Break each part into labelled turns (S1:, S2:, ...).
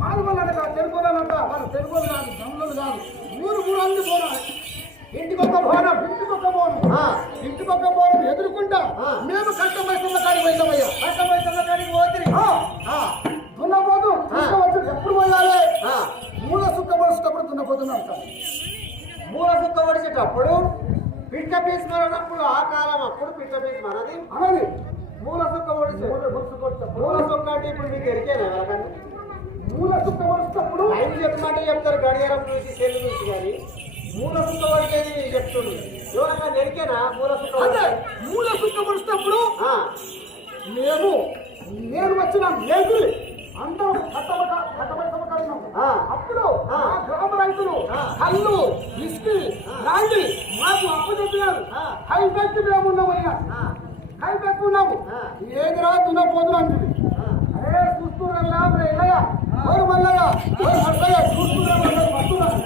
S1: మాలుగోళ్ళనట తెలుగులోనంట వాళ్ళు తెలుగులు కాదు తమిళలు కాదు. ఊరు ఊరంది పోనా ఇంటికొక బోనం ఇంటికొక బోనం ఇంటికొక బోనం ఎదుర్కొంటా. మేము కట్టమైతున్న కాడికి పోయినామయ్యా. కట్టమైతున్న కాడికి పోతుంది దున్నపోతు వచ్చి ఎప్పుడు పోయాలి. మూల సుక్క పడుచున్నప్పుడు దున్నపోతున్నాం
S2: మూల సుక్క పడిచేటప్పుడు పిట్ట పీస్ మరనప్పుడు ఆ కాలం అప్పుడు పిట్ట పీస్ మనది
S1: అనని
S2: సుక్క అంటే ఇప్పుడు మీకు ఎరికేనా? ఎవరికన్నా
S1: మూల సుక్క పడుచున్నప్పుడు
S2: టైం చెప్పమంటే చెప్తారు గడియారం చూసి సెల్లు చూసి కానీ. మూల పడిచేది మీరు చెప్తుంది. ఎవరైనా ఎరికేనా? మూల సుక్క
S1: అంటే? మూల సుక్క పడుచున్నప్పుడు
S2: ఆ,
S1: మేము నేను వచ్చిన మేకులు అందరం. అప్పుడు గ్రామ రైతులు. కళ్ళు ఇసుకి రాండి మాకు అప్పు చెప్పినారు
S2: ఆ.
S1: హై పెట్టి మేము ఉన్నామయ్యా
S2: ఆ,
S1: హై పెట్టి ఉన్నాము
S2: ఆ.
S1: ఏది రా దున్నపోతులు అంటుంది
S2: ఆ.
S1: అరే చూస్తున్నా ఇల్లయ్య ఓరు మల్లయ్య ఓరు మల్లయ్య చూస్తున్నా పట్టున్నారు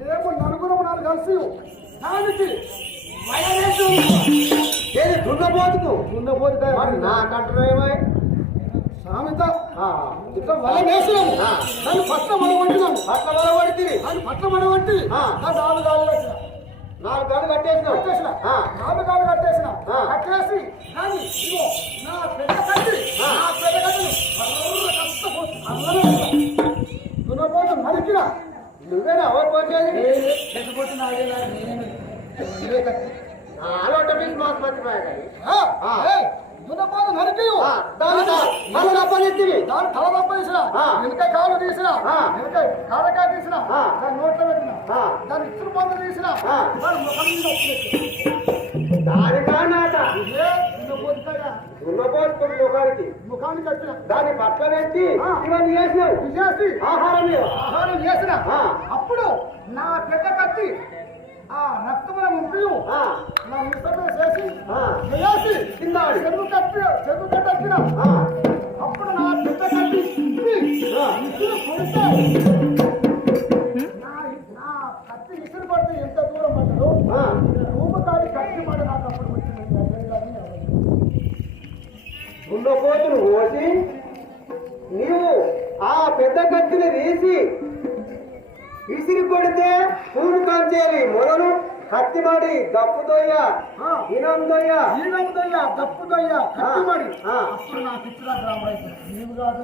S1: మేము నలుగురు నాలుగు కలిసి దానికి
S2: ఏది దున్నపోతుకు మరి నా కంటున్నాయేమో
S1: సామెత. ఇట్లా వల వేసినాము. దాన్ని పట్ల మనం వంటినాము
S2: అట్లా వలబడితే
S1: దాన్ని పట్ల మనం వంటి
S2: ఆ.
S1: దాన్ని నాలుగు గాలు వేసిన
S2: నాలుగు కట్టేసినావు.
S1: కట్టేసిన.
S2: ఆ,
S1: నాలుగు గాలు కట్టేసిన. కట్టేసి దాన్ని ఇదిగో నా పెద్ద కట్టి. నా పెద్ద వేసిన. దున్నపోతు నరికిన
S2: నువ్వేనా ఎవరు పోసేది
S1: కత్తి.
S2: అలోట పీస్ మాకు మర్చిపోయా కానీ
S1: దున్నపోతు నరికియు
S2: ఆ, దాని మళ్ళీ తప్పనిత్తివి
S1: దాని తల తప్ప తీసిన
S2: ఆ.
S1: వెనక కాలు తీసిన
S2: ఆ.
S1: వెనక కాలకాయ తీసిన. దాని నోట్లో పెట్టిన. దాని ఇసురు పొంద తీసిన. దాని
S2: ముఖానికి
S1: ముఖానికి కట్టిన
S2: దాన్ని పట్ల పెట్టి. ఇవన్నీ చేసినావు
S1: తీసేసి
S2: ఆహారం.
S1: ఆహారం చేసిన. అప్పుడు నా పెద్ద కత్తి ఆ రక్తముల
S2: ఆ,
S1: నా మిస్టర్ చేసి. వేసి
S2: తిన్నాడు.
S1: చెరువు కట్టి చెరువు కట్టిన
S2: ఆ,
S1: అప్పుడు నా పెద్ద కట్టి. ఇసురు కొడితే నా కత్తి ఇసురు పడితే ఎంత దూరం పడ్డాడు. రూపకాడి కత్తి పడ నాకు అప్పుడు వచ్చింది
S2: దున్నపోతును కోసి నీవు ఆ పెద్ద కత్తిని తీసి విసిరి కొడితే పూలు కాల్చేయాలి. మొదలు కత్తి మాడి దప్పు దొయ్య. ఇనం దొయ్య.
S1: ఈనందయ్య దప్పుదయ్య కత్తి మడి.
S2: ఆ.
S1: అప్పుడు నాకు ఇచ్చిన గ్రామైతే నీవు కాదు.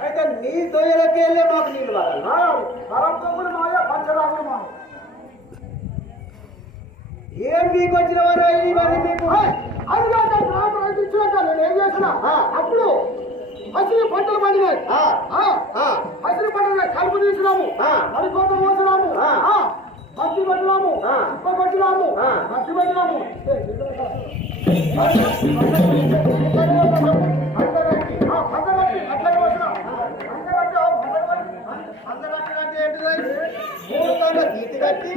S2: అయితే నీ దొయ్యలకి వెళ్ళే మాకు నీళ్ళు
S1: ఆ, పరబ్రహ్మను మాయ పంచరాములు మాయ.
S2: ఏం మీకు వచ్చిన వారు ఇవన్నీ మీకు?
S1: అది కాదు గ్రామ రైతు ఇచ్చినాక నేను ఏం చేసిన. అప్పుడు పసిరి పంటలు పండినాయి. పసిరి పంటలు కలుపు తీసినాము. వరి కోత పోసినాము పత్తి పెట్టినాము. కుప్ప పెట్టినాము. పత్తి పెట్టినాము
S2: మూడు కట్టి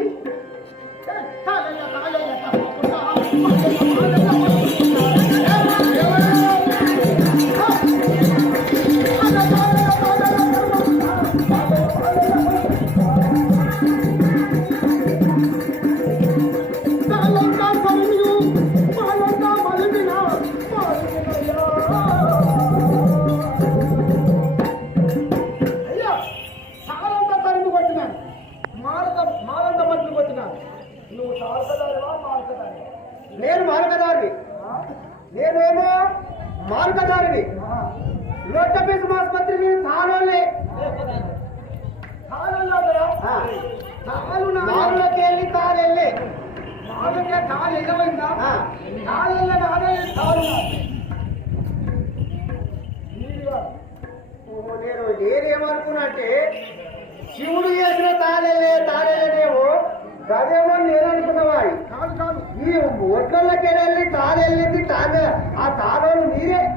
S2: శివుడు చేసిన తాళెళ్ళే తాళెళ్ళేమో గదేమో నేను అనుకున్నవాడి.
S1: కాదు కాదు.
S2: ఈ ఒట్లకి వెళ్ళి తాళెళ్ళింది తాళ. ఆ తాళోలు మీరే.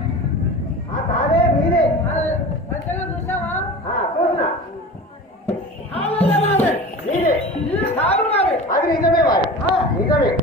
S2: ఆ తాళే మీరే. ఆ, చూసినా. మీరే. అది నిజమే వారి.
S1: ఆ.
S2: నిజమే.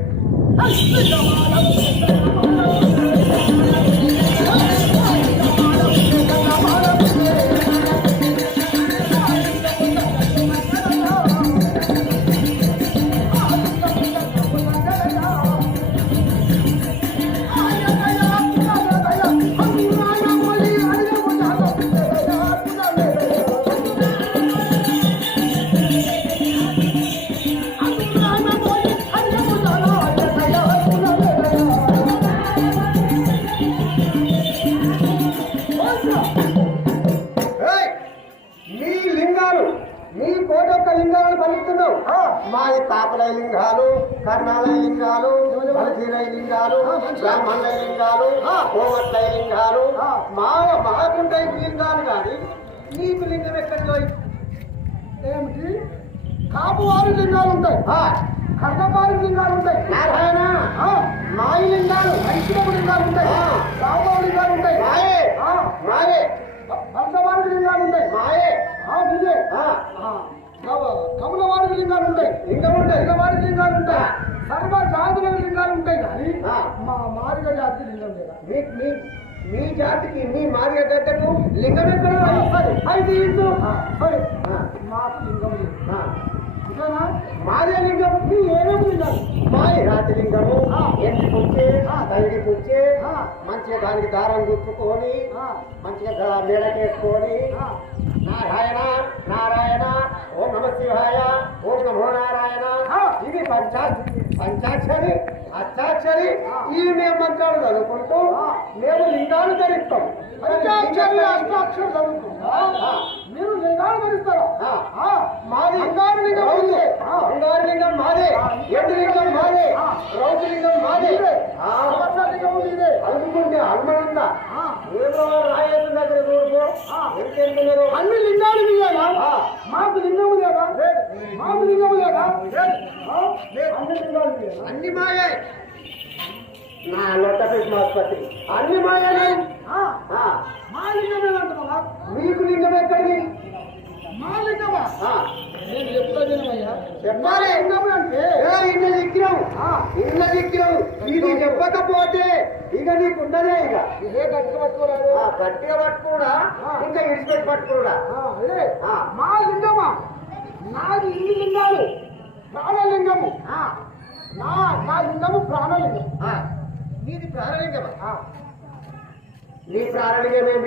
S2: ఎక్కడికి
S1: ఏమిటి? కాపువారి లింగాలు ఉంటాయి కర్ణవారి లింగాలు ఉంటాయి
S2: మాయి లింగాలు
S1: వైష్ణవ లింగాలు ఉంటాయి
S2: ఆ.
S1: రామబాబు లింగాలు ఉంటాయి
S2: మాయే.
S1: ఆ,
S2: మాయే.
S1: భర్తవారి లింగాలు ఉంటాయి
S2: మాయే.
S1: కమ- కమలవారి లింగాలు ఉంటాయి
S2: లింగం ఉంటుంది
S1: లింగవారి లింగాలు ఉంటాయి సర్వ జాతుల లింగాలు ఉంటాయి కానీ. మా మాదిగ జాతి లింగం లేదా?
S2: మీ జాతికి మీ గడ్డకు లింగం ఎక్కడ? అయితే
S1: సరే.
S2: ఆ,
S1: మాకు లింగం
S2: మాదే లింగం?
S1: మీ ఏమేమి లింగాలు
S2: మాది రాతి లింగము. ఎండి పుచ్చే. తల్లి పుచ్చే. మంచిగా దానికి దారం గుచ్చుకొని మంచిగా మేడకేసుకొని నారాయణ నారాయణ ఓం నమ శివాయ ఓం నమో నారాయణ. ఇది పంచా పంచాక్షరి అష్టాక్షరి. ఈ మేము మంత్రాలు చదువుకుంటూ. మేము లింగాలు ధరిస్తాం
S1: పంచాక్షరి అష్టాక్షరి చదువుకుంటా. మీరు లింగాలు ధరిస్తారా
S2: మాది
S1: బంగారు లింగం ఉంది.
S2: బంగారు లింగం మాదే
S1: ఆ.
S2: ఎడ్డు లింగం మాదే. రౌతు లింగం మాదే
S1: లింగం మీదే.
S2: అనుకుంటే హనుమనంద
S1: ఆ.
S2: ఏదో రాయేసిన దగ్గర చూడుకో. ఎంతెందులో
S1: అన్ని లింగాలు
S2: ఆ.
S1: మాకు లింగము లేదా మాకు లింగము లేదా? అన్ని లింగాలు
S2: అన్ని మాయే. నా లొట్టపేట ఆసుపత్రి అన్ని మాయనే.
S1: మా లింగం ఏదంటున్నావా
S2: మీకు లింగం ఎక్కడిది?
S1: మా లింగమా. నేను చెప్తా వినమయ్యా
S2: చెప్పాలి. ఏ, ఇన్న దిక్కినావు
S1: ఆ,
S2: ఇన్న దిక్కినావు ఇది చెప్పకపోతే ఇక నీకు ఉండదే ఇక.
S1: ఏ గట్టిగా పట్టుకోరాదు.
S2: ఆ, గట్టిగా పట్టుకోడా. ఇంకా ఇడిచిపెట్టి పట్టుకోడా
S1: ఆ. మా లింగమా? నాది ఇన్ని లింగాలు. ప్రాణలింగము.
S2: ఆ.
S1: నా నా లింగము ప్రాణలింగం.
S2: నీది ప్రాణలింగమా? నీ ప్రాణలింగం ఏం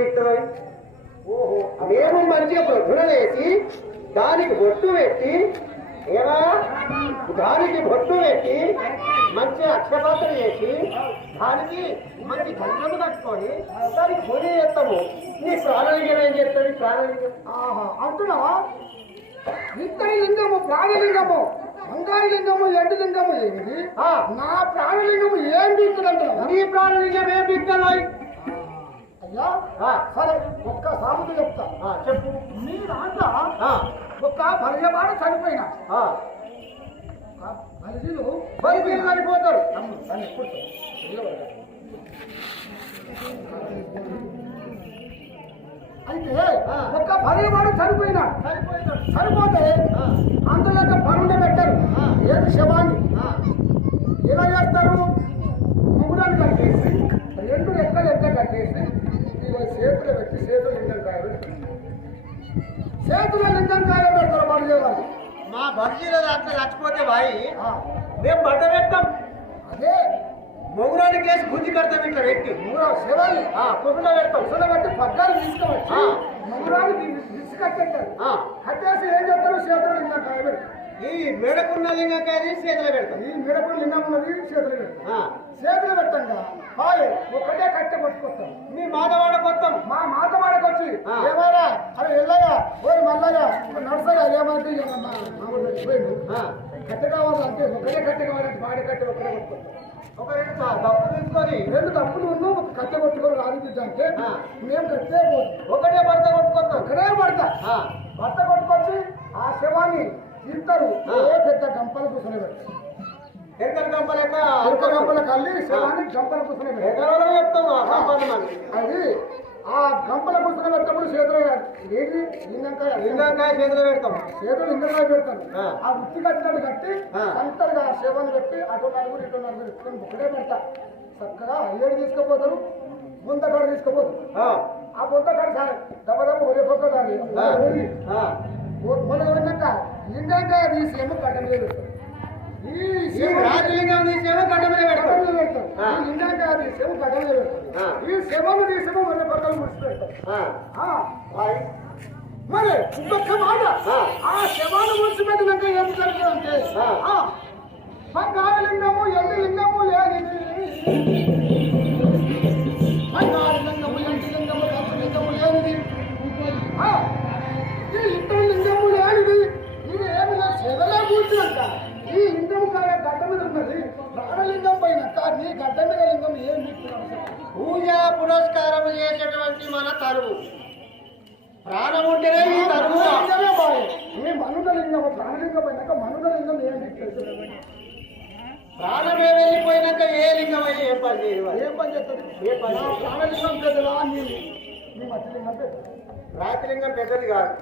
S2: మేము మంచిగా ప్రొద్దున వేసి దానికి బొట్టు పెట్టి ఏమా? దానికి బొట్టు పెట్టి మంచి అక్షపాత్ర చేసి దానికి మంచి గంధము కట్టుకొని దానికి పూజ చేస్తాము. నీ ప్రాణలింగం ఏం చేస్తుంది ప్రాణలింగం.
S1: ఆహా అంటున్నావా? ఇద్దరి లింగము ప్రాణలింగము బంగారు లింగము ఎండు లింగము ఏమిటి. నా ప్రాణలింగము ఏం తీస్తుందంటున్నావా
S2: నీ ప్రాణలింగం ఏం
S1: అయ్యా సరే ఒక్క సామెత చెప్తా
S2: చెప్పు
S1: మీ దాంట్లో ఒక్క భార్యవాడు చనిపోయినా మనిషిలు కూర్చో. నిలబడరా. అయితే. ఒక్క భార్యవాడు చనిపోయినా
S2: ఆ.
S1: అందులో పనుండే పెట్టారు. ఏది శవాన్ని. ఎలా చేస్తారు ముగ్గురాన్ని కట్టేసి రెండు రెక్కలు ఎక్క కట్టేసి ఇదిగో చేతులు పెట్టి చేతులు లింగం కాయ పెడతారు చేతుల లింగం కాయ పెడతారు పని చేయాలి.
S2: మా భక్తిలో దాంట్లో చచ్చిపోతే బాయి మేము బట్ట పెట్టాం
S1: అదే.
S2: మొగురానికి వేసి గుంజి కడతాం ఇట్లా పెట్టి.
S1: ముగ్గురు శవాన్ని
S2: కుటుంబ పెడతాం.
S1: ఉసలు పెట్టి పగ్గాలు తీసుకువచ్చి కట్టేస్తారు.
S2: ఆ.
S1: కట్టేసి ఏం చేస్తారు? చేతుల లింగం కాయ పెడతారు.
S2: ఈ మేడకున్న లింగకాయ చేతిలో పెడతాం.
S1: ఈ మిడపడి లింగం ఉన్నది చేతులు పెడతారు.
S2: ఆ,
S1: చేతులు పెట్టంగా. హాయ్ ఒకటే కట్టె పట్టుకొస్తాం
S2: మీ మాధవాడ కొత్తం.
S1: మా
S2: ఆ.
S1: ఏమైనా? అరే ఎల్లయ్య ఓరి మల్లయ్య నడుస్తారా ఏమంటే
S2: ఆ,
S1: కట్టె కావాలంటే ఒకటే కట్టె కావాలంటే బాడీ కట్టె ఒకటే కొట్టుకుంటాం
S2: ఒక రెండు డబ్బు తీసుకొని.
S1: రెండు తప్పులు ఉన్న ఒక కట్టె కొట్టుకొని రాదు అంటే
S2: ఆ.
S1: మేము కట్టే
S2: ఒకటే భర్త కొట్టుకొస్తాం.
S1: పడతా
S2: ఆ,
S1: భర్త కొట్టుకొచ్చి ఆ శవాన్ని తీస్తారు. ఏ పెద్ద గంపలు కూర్చొని అది ఆ గంపల కూర్చొని పెట్టినప్పుడు చేతులు ఏది లింగంకాయ
S2: లింగకాయ చేతిలో పెడతాం
S1: చేతులు ఇంకా పెడతారు
S2: ఆ.
S1: ఉత్తి కట్టినట్టు కట్టి. అంతగా సేవలు పెట్టి అటు నలుగురు ఇటు నలుగురు ఇట్టుకొని ఒకటే పెడతా చక్కగా ఏడు తీసుకుపోతారు ముంద కాడ తీసుకుపోతారు
S2: ఆ,
S1: ఆ ముంద కాడ సార్ దెబ్బ దెబ్బ ఒరే పక్క దాని
S2: ఆ, ఆ.
S1: మొదలు ఉన్నాక లింగంగా తీసి ఏమో కట్ట మీద పెడతారు ఈ
S2: రాజలింగం తీసేమో గడ్డ మీద పెడతాం.
S1: లింగంగా తీసేమో కట్ట మీద పెడతారు
S2: ఆ.
S1: ఈ శవము తీసేమో ఒరే పక్కన ముడిచి పెడతారు
S2: ఆ,
S1: ఆ.
S2: బాయ్.
S1: మరి ఇంకొక మాట.
S2: ఆ.
S1: శవాన్ని ముడిచిపెట్టినాక ఏం జరుగుతుందంటే
S2: ఆ.
S1: ఆ, బంగారు లింగము ఎండి లింగము లేనిది. బంగారు లింగము ఎండి లింగము కంచు లింగము లేనిది ఈ ఇద్దరు లింగము లేనిది. ఇది ఏమి లేదు, చెదలే కూర్చుంట. ఈ కాయ గడ్డ మీద ఉన్నది. ప్రాణలింగం పైన. నీ గడ్డ మీద లింగం ఏం.
S2: పూజ పురస్కారం చేసేటువంటి మన తరువు. ప్రాణం ఉంటేనే ఈ తరువు.
S1: ఏ మనుగ లింగం ప్రాణలింగం పైన మనుగ లింగం ఏం
S2: ప్రాణమే వెళ్ళిపోయినాక ఏ లింగమై ఏ పని చేయవాలి
S1: ఏం పని చేస్తుంది
S2: ఏ పని?
S1: ప్రాణలింగం పెద్దలా నీ నీ మట్టి లింగం పెద్ద
S2: రాతిలింగం పెద్దది కాదు.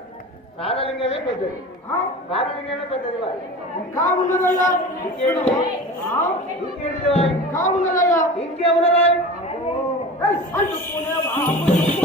S2: ప్రాణలింగమే పెద్దది.
S1: ఆ?
S2: ప్రాణలింగమే పెద్దది కాదు
S1: ఇంకా ఉన్నదయ్యా
S2: ఇంకేంటి
S1: ఆ?
S2: ఇంకేంటిది వాయ్?
S1: ఇంకా ఉన్నదయ్యా
S2: ఇంకేమున్నదా
S1: ఏయ్, అంటుకునే బాబు, అంటుకునే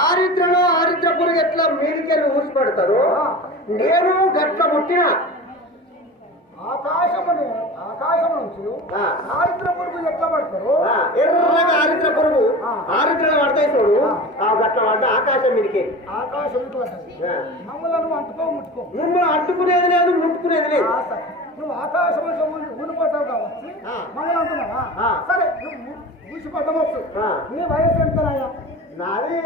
S2: ఆరిద్రలో ఆరిద్ర పురుగు ఎట్లా మీదికెళ్ళి ఊసి పెడతారు నేను గట్ల పుట్టిన
S1: ఆకాశమును ఆకాశం నుంచి
S2: ఆ.
S1: చారిత్ర పురుగు ఎట్లా పడతారు
S2: ఎర్రగా ఆరిద్ర పురుగు
S1: ఆ.
S2: ఆరిద్రలో పడతాయి చూడు
S1: ఆ.
S2: గట్ల పడ్డ ఆకాశం మీదికి
S1: ఆకాశం. మమ్మల్ని నువ్వు అంటుకో ముట్టుకో
S2: మిమ్మల్ని అంటుకునేది లేదు ముట్టుకునేది లేదు.
S1: నువ్వు ఆకాశం ఊడిపడ్డావు కావచ్చు. మమ్మల్ని అంటున్నావా. సరే నువ్వు
S2: ఆ.
S1: నీ వయసు ఎంతనాయా
S2: నాది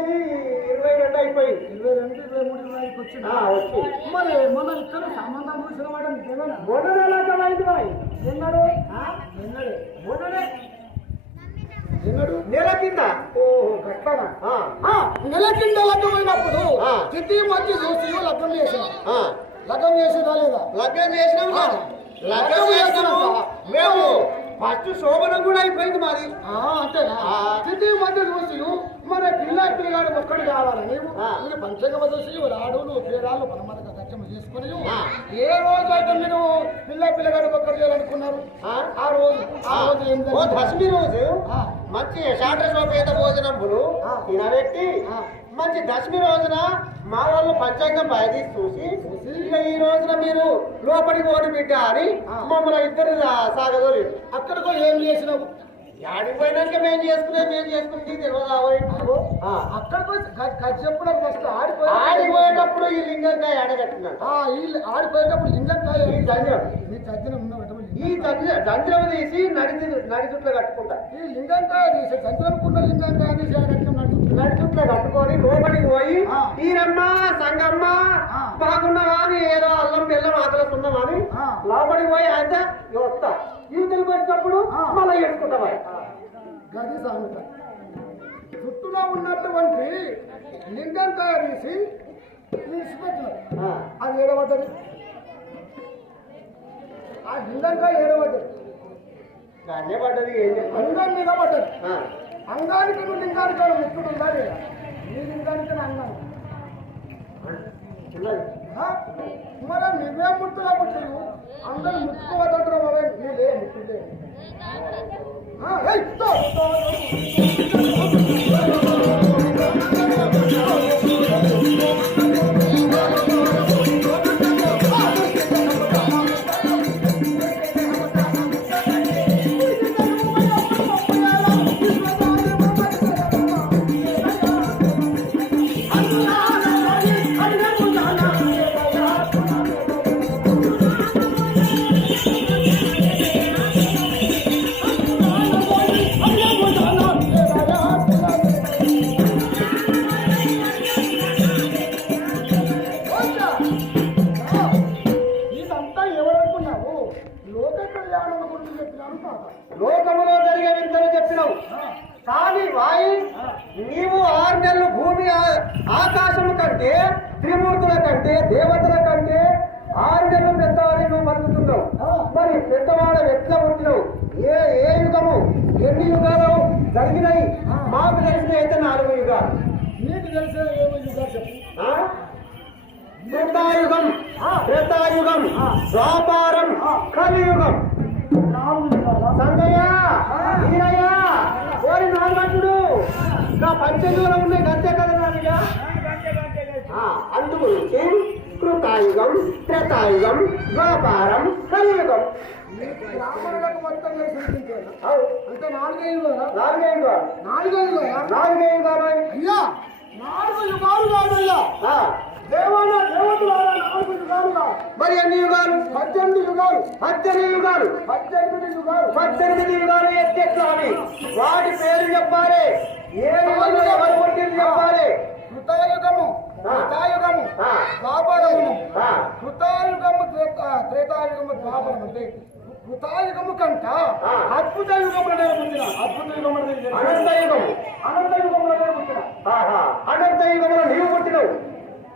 S2: ఇరవై రెండు అయిపోయింది.
S1: ఇరవై రెండు ఇరవై మూడు ఇరవై ఐదుకి వచ్చింది.
S2: ఆ, వచ్చింది
S1: మరి మన ఇక్కడ సంబంధం చూసిన వాడు నిజమేనా?
S2: మొన్న నెల అయింది బాయ్ మొన్ననే. కింద.
S1: ఓహో గట్లనా? నెల కింద లగ్గం అయినప్పుడు. తిథి మధ్య చూసి లగ్గం చేసిన.
S2: ఆ.
S1: లగ్గం చేసినా లేదా?
S2: లగ్నం చేసినాం. లగ్నం
S1: లగ్నం చేసినాక
S2: మేము ఫస్ట్ శోభనం కూడా అయిపోయింది మాది.
S1: అంతేనా. తిథి మధ్య చూసి మన పిల్ల పిల్లగాడు ఒక్కడు కావాలా నీవు? పంచగమ చూసి రాడు నువ్వు పేరాలు పరమత సత్యం చేసుకుని. ఏ రోజు అయితే మీరు పిల్ల పిల్లగాడు ఒక్కడు చేయాలనుకున్నారు
S2: ఆ?
S1: రోజు ఆ రోజు ఏం
S2: ఓ
S1: జరిగింది?
S2: దశమి రోజు. మంచి శోభేత భోజనంబులు. తినబెట్టి. మంచి దశమి రోజున మా వాళ్ళు పంచాంగం బయటికి చూసి? ఇక ఈ రోజున మీరు లోపలికి ఓడి బిడ్డ అని. మమ్మల్ని ఇద్దరు సాగదోలేదు
S1: అక్కడికో ఏం చేసినావు
S2: యాడికి పోయినాక మేము చేసుకునే మేము చేసుకుంటే తెలియదు ఆవోయ్.
S1: అగో,
S2: ఆ.
S1: అక్కడికి చెప్పడం ఫస్ట్. ఆడిపోయి
S2: ఆడిపోయేటప్పుడు ఈ లింగంగా ఎడగట్టినాడు
S1: ఆ, ఈ ఆడిపోయేటప్పుడు లింగంకాయ
S2: ఈ జంజం
S1: నీ తగ్గిన ఉన్నటువంటి
S2: ఈ జంజం తీసి నడిచి నడిచుట్లో కట్టుకుంటా.
S1: ఈ లింగంకాయ తీసే చంద్రంకున్న లింగంకాయ తీసి ఆడటం నడు
S2: నడుచుట్లో కట్టుకొని లోపలికి పోయి. ఈరమ్మ సంగమ్మ. బాగున్నావా అని ఏదో అల్లం బెల్లం ఆకలిస్తున్నావా అని. లోపలికి పోయి అయితే వస్తా. యువతలకు వచ్చినప్పుడు. మళ్ళీ చేసుకుంటావా
S1: గది సామెత చుట్టూలో ఉన్నటువంటి లింగంకాయ తీసి తీసిపెట్టినారు. అది ఏడబడ్డది. ఆ లింగంకాయ ఏడబడ్డది.
S2: పడ్డది ఏం
S1: పడ్డది. అంగానికి నువ్వు లింగానికి ముట్టుడు ఉండాలి నీ లింగానికి నా అంగం.
S2: ఉన్నది
S1: ఆ? మరి నువ్వే ముట్టులా పుట్టిను అందరూ ముట్టుకోవద్దంటారు మరి. నీదే ముట్టుందే
S2: లోకములో జరిగే వింతలు చెప్పినావు. కానీ వాయి నీవు ఆరు నెలలు భూమి ఆ- ఆకాశము కంటే త్రిమూర్తుల కంటే దేవతల కంటే ఆరు నెలలు పెద్దవాడి నువ్వు బతుకుతున్నావు. మరి పెద్దవాడు ఎట్లా పుట్టినావు ఏ ఏ యుగము ఎన్ని యుగాలు జరిగినాయి? మాకు తెలిసిన అయితే నాలుగు యుగాలు.
S1: నీకు తెలిసే ఏమో యుగా చెప్పు?
S2: త్రేతాయుగం త్రేతాయుగం ద్వాపారం కలియుగం. పంచదూరం ఉన్నాయి గంతే కదా నాన్నగా అందు గురించి కృతాయుగం త్రేతాయుగం ద్వాపారం కలియుగం.
S1: అంటే నాలుగే యుగాలా?
S2: నాలుగే యుగాలు
S1: నాలుగే యుగాలా?
S2: నాలుగే యుగాలు
S1: అయ్యా! నాలుగు యుగాలు కాదయ్యా.
S2: మరి ఎన్ని యుగాలు
S1: పద్దెనిమిది యుగాలు
S2: పద్దెనిమిది యుగాలు
S1: పద్దెనిమిది యుగాలు
S2: పద్దెనిమిది యుగాలు ఎత్తెట్లు అని వాటి పేరు చెప్పాలి ఏ యుగంలో ఎవరు పుట్టింది చెప్పాలి
S1: కృతయుగము. ద్వాపరయుగము
S2: ఆ,
S1: కృతాయుగము త్రేత- త్రేతాయుగము ద్వాపరం అంటే కృతాయుగము కంట. అద్భుత యుగములు నేను పుట్టిన అద్భుత నేను పుట్టిన.
S2: అనంత యుగము
S1: అనంత యుగములు నేను పుట్టిన
S2: అనంత యుగంలో నీవు పుట్టినవు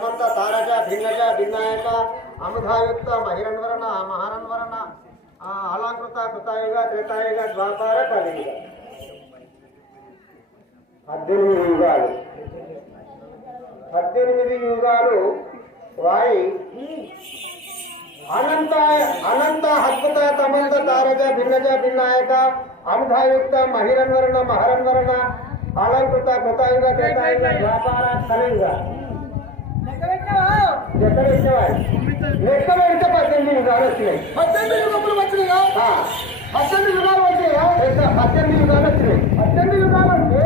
S1: అద్భుత
S2: తమంత తారజ భిన్నజ భిన్నాయక అముధాయుక్త మహిరన్వరణ మహారన్వరణ అలంకృత కృతాయుగ త్రేతాయుగ ద్వాపార కలియుగ పద్దెనిమిది యుగాలు. పద్దెనిమిది యుగాలు వారి అనంత అనంత అద్భుత తమంత తారజ భిన్నజ భిన్నాయక అముధాయుక్త మహిరన్వరణ మహరన్వరణ అలంకృత కృతాయుగ త్రేతాయుగ ద్వాపార కలియుగ ఎక్కడ ఇచ్చేవారు లెక్క పెడితే పద్దెనిమిది యుగాలు వచ్చినాయి.
S1: పద్దెనిమిది యుగములు వచ్చినాయా? పద్దెనిమిది యుగాలు వచ్చినాయా?
S2: లెక్క పద్దెనిమిది యుగాలు వచ్చినాయి.
S1: పద్దెనిమిది యుగాలు అంటే?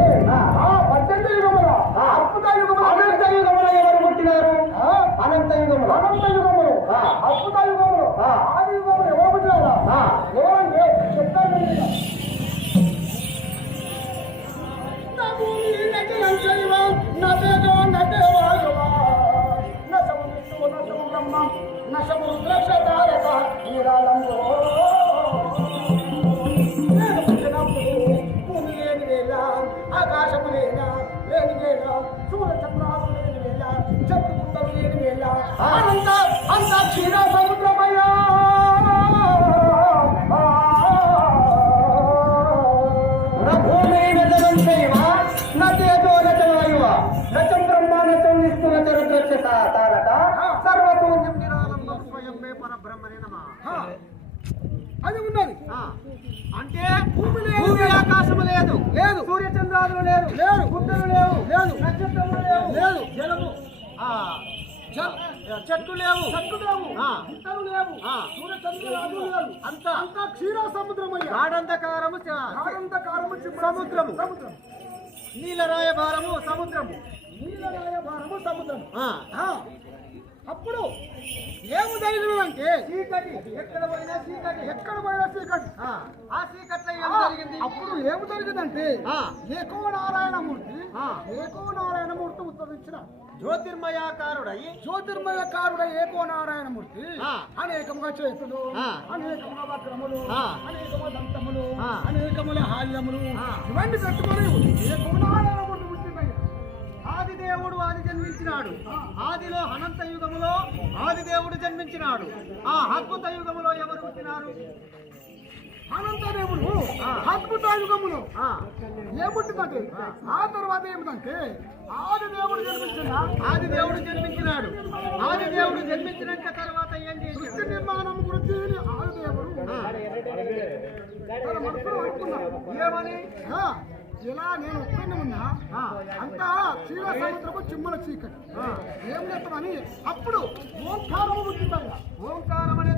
S1: పద్దెనిమిది యుగముల?
S2: ఆ.
S1: అద్భుత యుగములు?
S2: అనంత యుగములో ఎవరు పుట్టినారు?
S1: ఆ,
S2: అనంత యుగములో.
S1: అనంత యుగములు.
S2: ఆ.
S1: అద్భుత యుగములు.
S2: ఆ.
S1: ఆది యుగములు ఎవరు పుట్టినారా?
S2: ఆ.
S1: ఎవరంటే చెప్తాను. నా భూమి నా అంత అంత క్షీర సముద్రమయ్య లేదు.
S2: సూర్య చంద్రాలు లేరు
S1: లేరు.
S2: గుడ్డలు లేవు
S1: లేదు.
S2: నక్షత్రములు లేవు
S1: లేదు.
S2: జలము చెట్లు లేవు
S1: చెట్లు లేవు
S2: ఆ.
S1: ఇతరు లేవు
S2: ఆ.
S1: సూర్య చంద్రులు లేవు
S2: అంతా
S1: అంతా క్షీర సముద్రమయ్యా
S2: గాఢంధకారము చ-
S1: ఆనందకారము
S2: సముద్రము.
S1: సముద్రం
S2: నీలరాయ భారము సముద్రము
S1: నీలరాయ భారము సముద్రం
S2: ఆ,
S1: అప్పుడు ఏమి జరిగినదంటే
S2: చీకటి ఎక్కడ పోయినా చీకటి
S1: ఎక్కడ పోయినా చీకటి
S2: ఆ, చీకట్లో ఏం జరిగింది
S1: అప్పుడు ఏమి జరిగిందంటే. ఏకో నారాయణమూర్తి. ఏకో నారాయణమూర్తి ఉద్భవించిన
S2: జ్యోతిర్మయాకారుడై
S1: జ్యోతిర్మయకారుడ ఏకో నారాయణమూర్తి. అనేకముగా చేతులు. అనేకముగా వక్రములు. అనేకముగా దంతములు. అనేకముల హాల్యములు. ఇవన్నీ పెట్టుకొని ఏకో నారాయణమూర్తి పుట్టిందయ్యా
S2: ఆది దేవుడు ఆది జన్మించినాడు ఆదిలో అనంత యుగములో ఆది దేవుడు జన్మించినాడు. ఆ అద్భుత యుగములో ఎవరు పుట్టినారు?
S1: అనంతదేవుడు.
S2: ఆ.
S1: అద్భుత యుగములు. ఏముంటుందంటే ఆ తర్వాత ఏమిటంటే ఆది దేవుడు జన్మించిన
S2: ఆది దేవుడు జన్మించినాడు. ఆది దేవుడు జన్మించినాక తర్వాత ఏం
S1: సృష్టి నిర్మాణం గురించి ఆది దేవుడు
S2: ఏమని?
S1: ఇలా నేను ఒక్కడిని ఉన్నా అంతా క్షీర సముద్రము చిమ్మల చీకటి. ఏం చేస్తామని అప్పుడు ఓంకారము పుట్టిందయ్యా
S2: ఓంకారం అనే